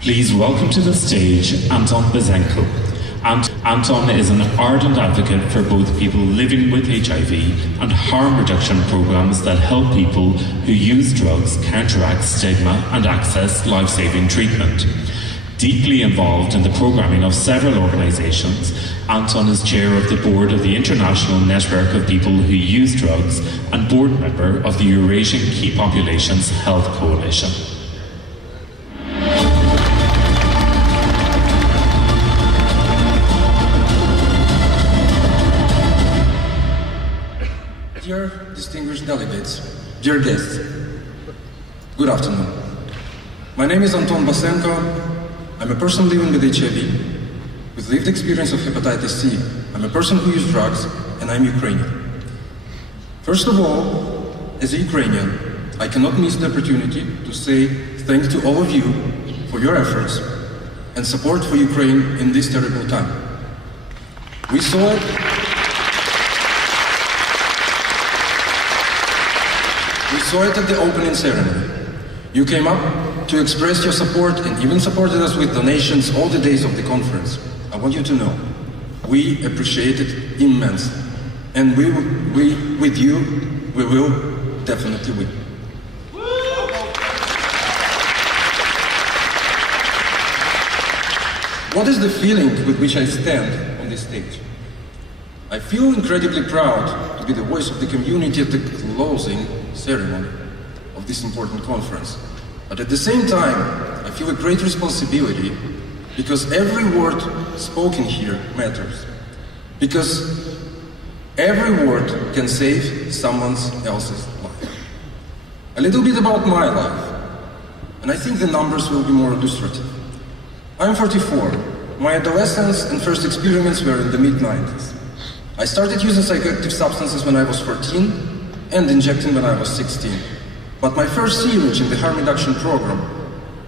Please welcome to the stage Anton Basenko. Anton is an ardent advocate for both people living with HIV and harm reduction programs that help people who use drugs counteract stigma and access life-saving treatment. Deeply involved in the programming of several organizations, Anton is chair of the board of the International Network of People who Use Drugs and board member of the Eurasian Key Populations Health Coalition. Dear distinguished delegates, dear guests, good afternoon. My name is Anton Basenko. I'm a person living with HIV, with lived experience of hepatitis C. I'm a person who uses drugs, and I'm Ukrainian. First of all, as a Ukrainian, I cannot miss the opportunity to say thanks to all of you for your efforts and support for Ukraine in this terrible time. We saw it at the opening ceremony. You came up to express your support and even supported us with donations all the days of the conference. I want you to know, we appreciate it immensely. And with you, we will definitely win. What is the feeling with which I stand on this stage? I feel incredibly proud to be the voice of the community at the closing ceremony of this important conference. But at the same time, I feel a great responsibility because every word spoken here matters. Because every word can save someone else's life. A little bit about my life, and I think the numbers will be more illustrative. I'm 44. My adolescence and first experiments were in the mid-90s. I started using psychoactive substances when I was 14 and injecting when I was 16. But my first syringe in the harm reduction program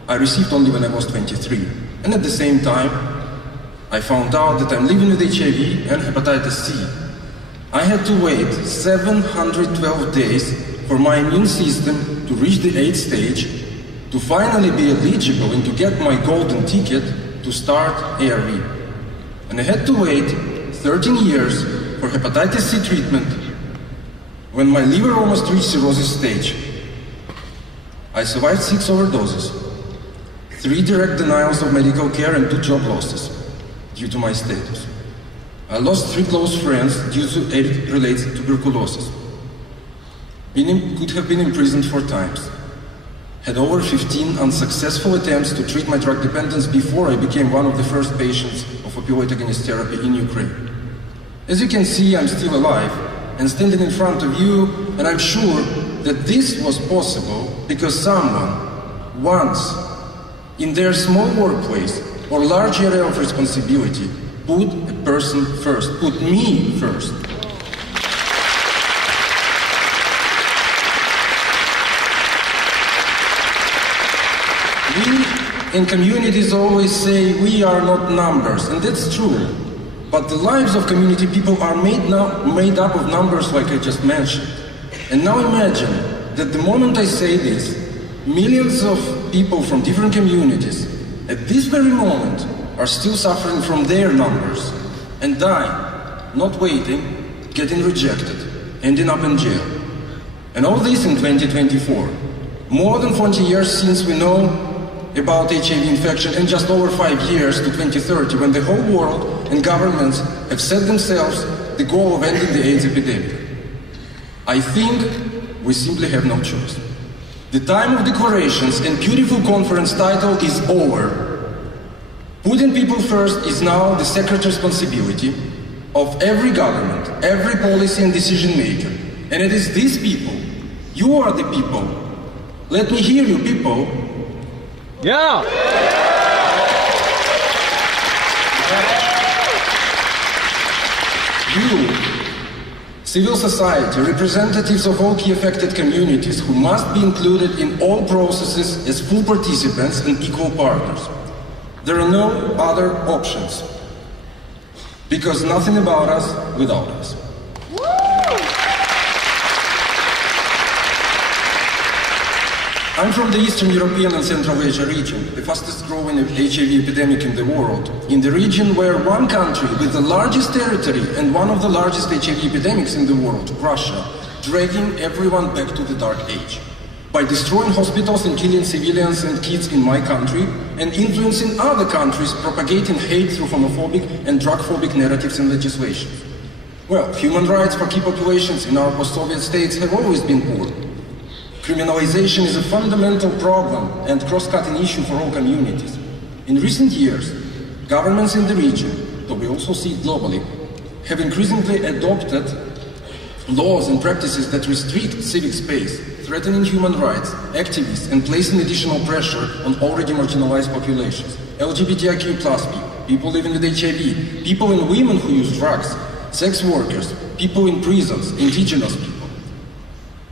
I received only when I was 23. And at the same time, I found out that I'm living with HIV and hepatitis C. I had to wait 712 days for my immune system to reach the AIDS stage, to finally be eligible and to get my golden ticket to start ARV. And I had to wait 13 years for hepatitis C treatment when my liver almost reached cirrhosis stage. I survived 6 overdoses, 3 direct denials of medical care and 2 job losses due to my status. I lost 3 close friends due to AIDS-related tuberculosis. Could have been imprisoned 4 times. Had over 15 unsuccessful attempts to treat my drug dependence before I became one of the first patients of opioid agonist therapy in Ukraine. As you can see, I'm still alive and standing in front of you, and I'm sure that this was possible because someone once, in their small workplace or large area of responsibility, put a person first, put me first. We in communities always say we are not numbers, and that's true. But the lives of community people are made up of numbers like I just mentioned. And now imagine that the moment I say this, millions of people from different communities at this very moment are still suffering from their numbers and dying, not waiting, getting rejected, ending up in jail. And all this in 2024. More than 40 years since we know about HIV infection, and just over 5 years to 2030, when the whole world and governments have set themselves the goal of ending the AIDS epidemic. I think we simply have no choice. The time of declarations and beautiful conference title is over. Putting people first is now the sacred responsibility of every government, every policy and decision maker. And it is these people, you are the people. Let me hear you, people. Yeah! You, civil society, representatives of all key affected communities who must be included in all processes as full participants and equal partners. There are no other options, because nothing about us without us. I'm from the Eastern European and Central Asia region, the fastest growing HIV epidemic in the world. In the region where one country with the largest territory and one of the largest HIV epidemics in the world, Russia, dragging everyone back to the dark age by destroying hospitals and killing civilians and kids in my country and influencing other countries propagating hate through homophobic and drug-phobic narratives and legislation. Well, human rights for key populations in our post-Soviet states have always been poor. Criminalization is a fundamental problem and cross-cutting issue for all communities. In recent years, governments in the region, though we also see it globally, have increasingly adopted laws and practices that restrict civic space, threatening human rights, activists, and placing additional pressure on already marginalized populations. LGBTIQ+ people living with HIV, people and women who use drugs, sex workers, people in prisons, indigenous people.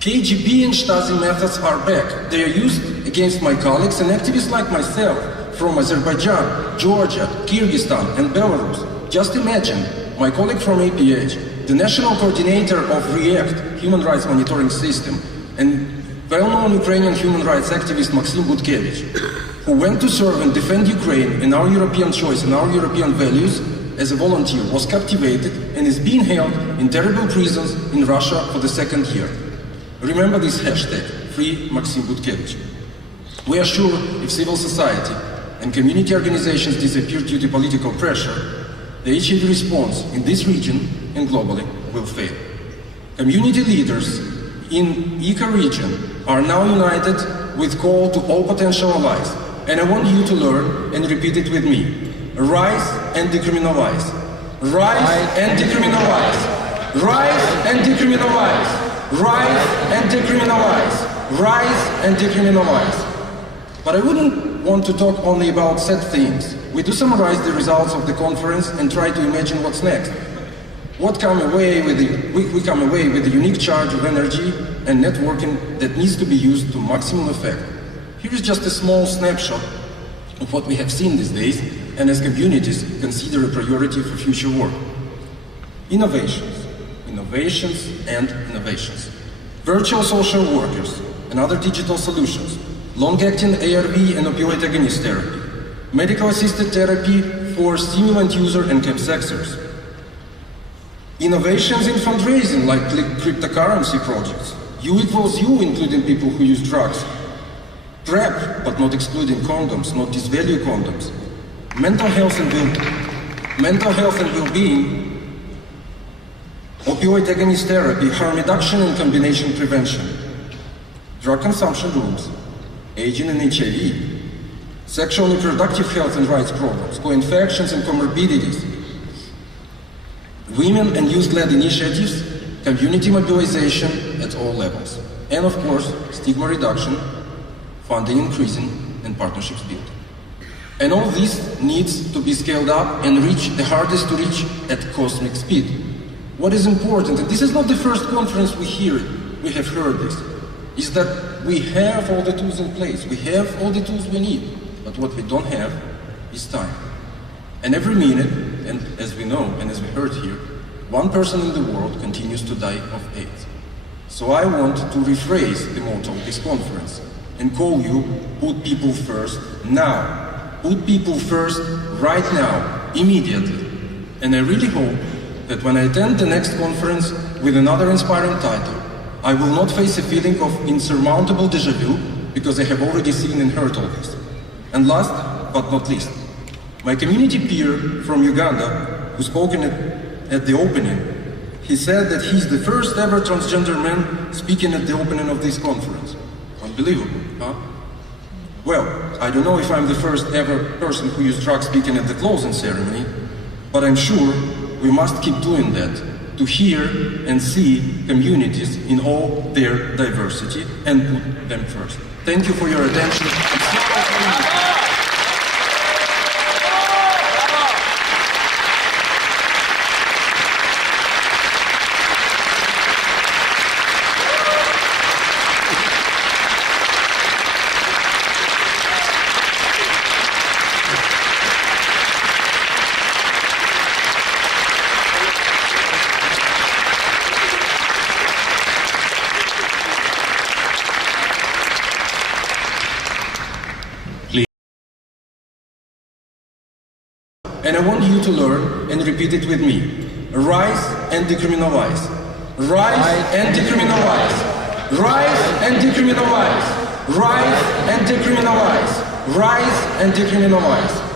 KGB and Stasi methods are back. They are used against my colleagues and activists like myself from Azerbaijan, Georgia, Kyrgyzstan, and Belarus. Just imagine, my colleague from APH, the national coordinator of REACT, Human Rights Monitoring System, and well-known Ukrainian human rights activist Maxim Butkevich, who went to serve and defend Ukraine and our European choice and our European values as a volunteer, was captivated and is being held in terrible prisons in Russia for the second year. Remember this hashtag, Free Maxim Butkevich. We are sure if civil society and community organizations disappear due to political pressure, the HIV response in this region and globally will fail. Community leaders in ICA region are now united with call to all potential allies, and I want you to learn and repeat it with me. Rise and decriminalize. Rise and decriminalize. Rise and decriminalize. Rise and decriminalize. Rise and decriminalize. But I wouldn't want to talk only about sad things. We do summarize the results of the conference and try to imagine what's next. We come away with a unique charge of energy and networking that needs to be used to maximum effect. Here is just a small snapshot of what we have seen these days, and as communities consider a priority for future work. Innovations, innovations, and innovations. Virtual social workers and other digital solutions, long-acting ARV and opioid agonist therapy, medical-assisted therapy for stimulant user and chemsexers, innovations in fundraising like cryptocurrency projects, U=U, including people who use drugs, PrEP, but not excluding condoms, not disvalue condoms, mental health and well-being, opioid agonist therapy, harm reduction and combination prevention, drug consumption rooms, aging and HIV, sexual and reproductive health and rights programs, co-infections and comorbidities, women and youth-led initiatives, community mobilization at all levels, and of course, stigma reduction, funding increasing, and partnerships built. And all this needs to be scaled up and reach the hardest to reach at cosmic speed. What is important, and this is not the first conference we have heard this, is that we have all the tools in place, we have all the tools we need, but what we don't have is time. And every minute, and as we know, and as we heard here, one person in the world continues to die of AIDS. So I want to rephrase the motto of this conference and call you, put people first now. Put people first right now, immediately. And I really hope that when I attend the next conference with another inspiring title, I will not face a feeling of insurmountable déjà vu because I have already seen and heard all this. And last but not least, my community peer from Uganda, who spoke at the opening, he said that he's the first ever transgender man speaking at the opening of this conference. Unbelievable, huh? Well, I don't know if I'm the first ever person who used drugs speaking at the closing ceremony, but I'm sure we must keep doing that to hear and see communities in all their diversity and put them first. Thank you for your attention. and I want you to learn and repeat it with me. Rise and decriminalize. Rise and decriminalize. Rise and decriminalize. Rise and decriminalize. Rise and decriminalize.